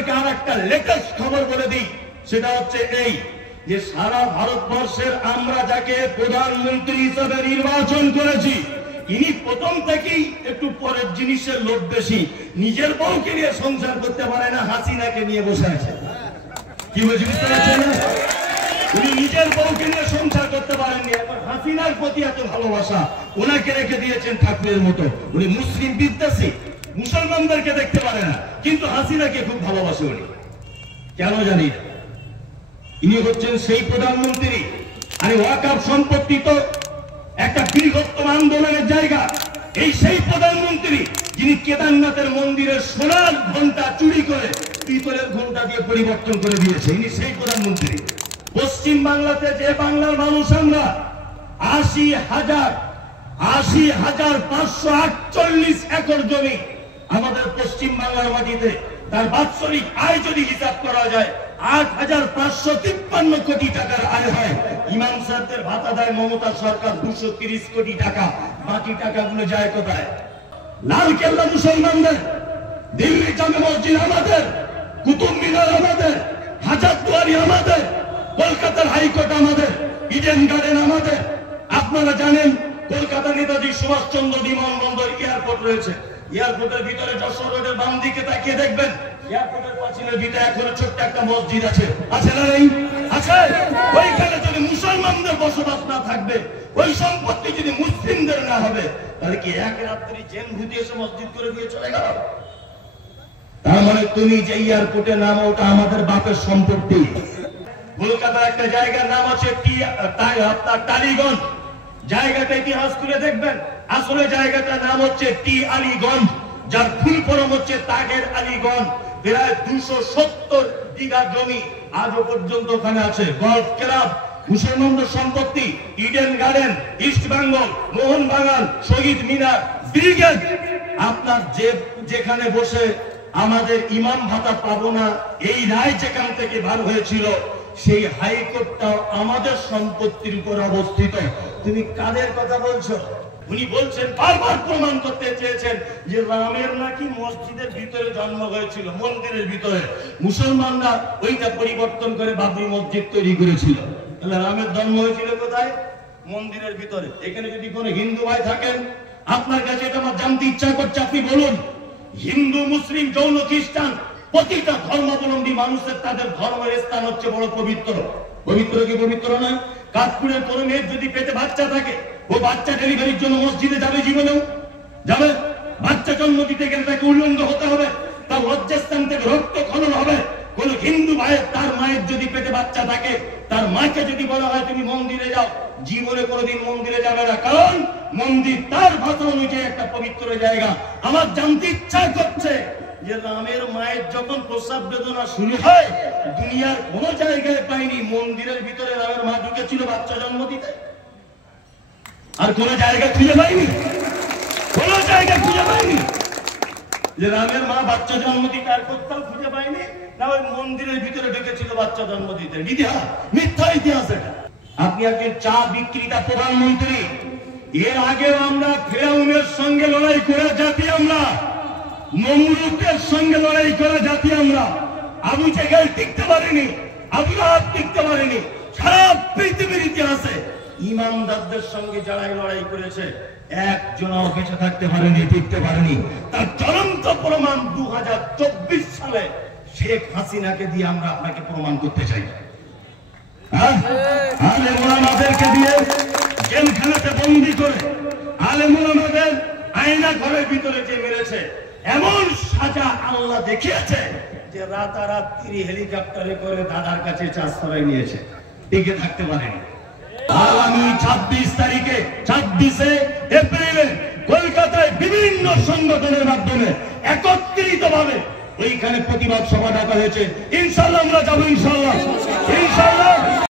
আপনাদেরকে আর একটা লেটেস্ট খবর বলে দিই, সেটা হচ্ছে এই যে সারা ভারতবর্ষের আমরা যাকে প্রধানমন্ত্রী হিসেবে নির্বাচন করেছি, ইনি প্রথম থেকেই একটু পরের জিনিসের লোভ বেশি। নিজের বউকে নিয়ে সংসার করতে পারে না, হাসিনাকে নিয়ে বসে আছে। কি বলছি বুঝতে পারছেন না? উনি নিজের বউকে নিয়ে সংসার করতে পারেননি, এখন হাসিনার প্রতি এত ভালোবাসা, ওনাকে রেখে দিয়েছেন ঠাকুরের মতো। উনি মুসলিম বিদ্বেষী, মুসলমানদেরকে দেখতে পারে না, কিন্তু হাসিনাকে খুব ভালোবাসে উনি। কেন জানি না। ইনি হচ্ছেন সেই প্রধানমন্ত্রী। আরে ওয়াকফ সম্পত্তি তো একটা বৃহত্তম আন্দোলনের জায়গা। এই সেই প্রধানমন্ত্রী যিনি কেদারনাথের মন্দিরের সোনার ঘন্টা চুরি করে পিতলের ঘন্টা দিয়ে পরিবর্তন করে দিয়েছে। ইনি সেই প্রধানমন্ত্রী। পশ্চিম বাংলাতে যে বাংলার মানুষ আমরা ৮০,৫৪৮ একর জমি আমাদের পশ্চিম বাংলার মাটিতে, তার বাৎসরিক আয় যদি হিসাব করা যায় ৮,৫৫৩ কোটি টাকার আয় হয়। ইমাম সাহেবদের ভাতা দেয় মমতা সরকার ২৩০ কোটি টাকা। বাকি টাকাগুলো যায় কোথায়? লালকেল্লা মুসলমানদের, দিল্লি জামে মসজিদ আমাদের, কুতুব মিনার আমাদের, হাজারদুয়ারি আমাদের, কলকাতার হাইকোর্ট আমাদের, ইডেন গার্ডেন আমাদের। আপনারা জানেন কলকাতা নেতাজি সুভাষচন্দ্র বিমানবন্দর এয়ারপোর্ট রয়েছে। এয়ারপোর্টের ভিতরে যশোর রোডের বাম দিকে তাকিয়ে দেখবেন এয়ারপোর্টের পাঁচিলের ভিতরে এখনো ছোট্ট একটা মসজিদ আছে। আছে না নেই? আছে। ওইখানে যদি মুসলমানদের বসবাস না থাকবে, ওই সম্পত্তি যদি মুসলিমদের না হবে, তাহলে কি এক রাত্রি জেন ভূতি এসে মসজিদ করে দিয়ে চলে গেল? তার মানে তুমি যে এয়ারপোর্টের নাম, ওটা আমাদের বাপের সম্পত্তি। কলকাতার একটা জায়গার নাম আছে আপনার টালিগঞ্জ। জায়গাটা ইতিহাস খুলে দেখবেন, আসলে জায়গাটার নাম হচ্ছে টি আলীগঞ্জ, যার ফুল ফরম হচ্ছে তাগের আলীগঞ্জ। প্রায় ২৭০ বিঘা জমি আজও পর্যন্ত ওখানে আছে। গলফ ক্লাব, মুসলমানদের সম্পত্তি, Eden garden, East Bengal, Mohun Bagan, Shaheed Minar, brigade. আপনার যেখানে বসে আমাদের ইমাম ভাতা পাবো না, এই রায় যেখান থেকে বার হয়েছিল, সেই হাইকোর্টটাও আমাদের সম্পত্তির উপর অবস্থিত। তুমি কাদের কথা বলছো? উনি বলছেন, বারবার প্রমাণ করতে চেয়েছেন যে রামের নাকি মসজিদের ভিতরে জন্ম হয়েছিল, মন্দিরের ভিতরে। মুসলমানরা ওইটা পরিবর্তন করে বাবরি মসজিদ তৈরি করেছিল। তাহলে রামের জন্ম হয়েছিল কোথায়? মন্দিরের ভিতরে। এখানে যদি কোনো হিন্দু ভাই থাকেন, আপনার কাছে এটা আমার জানতে ইচ্ছা করছে, আপনি বলুন। হিন্দু, মুসলিম, জৈন, খ্রিস্টান, প্রতিটা ধর্মাবলম্বী মানুষের তাদের ধর্মের স্থান হচ্ছে বড় পবিত্র। পবিত্র কি পবিত্র নয়? কাঠপুরের কোনো মেয়ের যদি পেটে বাচ্চা থাকে, ও বাচ্চা ডেলিভারির জন্য মসজিদে যাবে? জীবনেও যাবে? বাচ্চা জন্ম দিতে গেলে তাকে উলঙ্গ হতে হবে, তার লজ্জাস্থান থেকে রক্ত খনন হবে। কোন হিন্দু ভাইয়ের তার মায়ের যদি পেটে বাচ্চা থাকে, তার মাকে যদি বলা হয় তুমি মন্দিরে যাও, জীবনে কোনোদিন মন্দিরে যাবে না, কারণ মন্দির তার ভাষা অনুযায়ী একটা পবিত্র জায়গা। আমার জানতে ইচ্ছা করছে যে রামের মায়ের যখন প্রস্রাব বেদনা শুরু হয়, দুনিয়ার কোন জায়গায় পাইনি মন্দিরের ভিতরে রামের মা ঢুকেছিল বাচ্চা জন্ম দিতে। আর কোন জায়গায় খুঁজে পাইনি, কোন জায়গায় খুঁজে পাইনি যে রামের মা বাচ্চা জন্ম দিতে। আর কোথাও খুঁজে পাইনি না ওই মন্দিরের ভিতরে ঢুকেছিল বাচ্চা জন্ম দিতে। ইতিহাস, মিথ্যা ইতিহাস এটা। আপনি একজন চা বিক্রেতা প্রধানমন্ত্রী। এর আগেও আমরা ফেরাউনের সঙ্গে লড়াই করে জাতি, আমরা নমরুদের সঙ্গে লড়াই করে জাতি, আমরা আবু জেহেল টিকতে পারিনি, আবু লাহাব টিকতে পারিনি। সারা পৃথিবীর ইতিহাসে ইমানদারদের সঙ্গে যারা লড়াই করেছে, একজনও বেঁচে থাকতে পারেনি, টিকতে পারেনি। তার জ্বলন্ত প্রমাণ ২০২৪ সালে শেখ হাসিনাকে দিয়ে আমরা আপনাকে প্রমাণ করতে চাই। আলেম ওলামাদেরকে দিয়ে জেলখানাতে বন্দী করে, আলেম ওলামাদের আয়না ঘরের ভিতরে যে মেরেছে, এমন সাজা আল্লাহ দেখিয়েছে যে রাতারাতি হেলিকপ্টারে করে দাদার কাছে চাষাই নিয়েছে, টিকে থাকতে পারেনি। আগামী ২৬ তারিখে, ২৬শে এপ্রিলে কলকাতায় বিভিন্ন সংগঠনের মাধ্যমে একত্রিত ভাবে ওইখানে প্রতিবাদ সভা ডাকা হয়েছে। ইনশাআল্লাহ আমরা যাবো, ইনশাআল্লাহ, ইনশাআল্লাহ।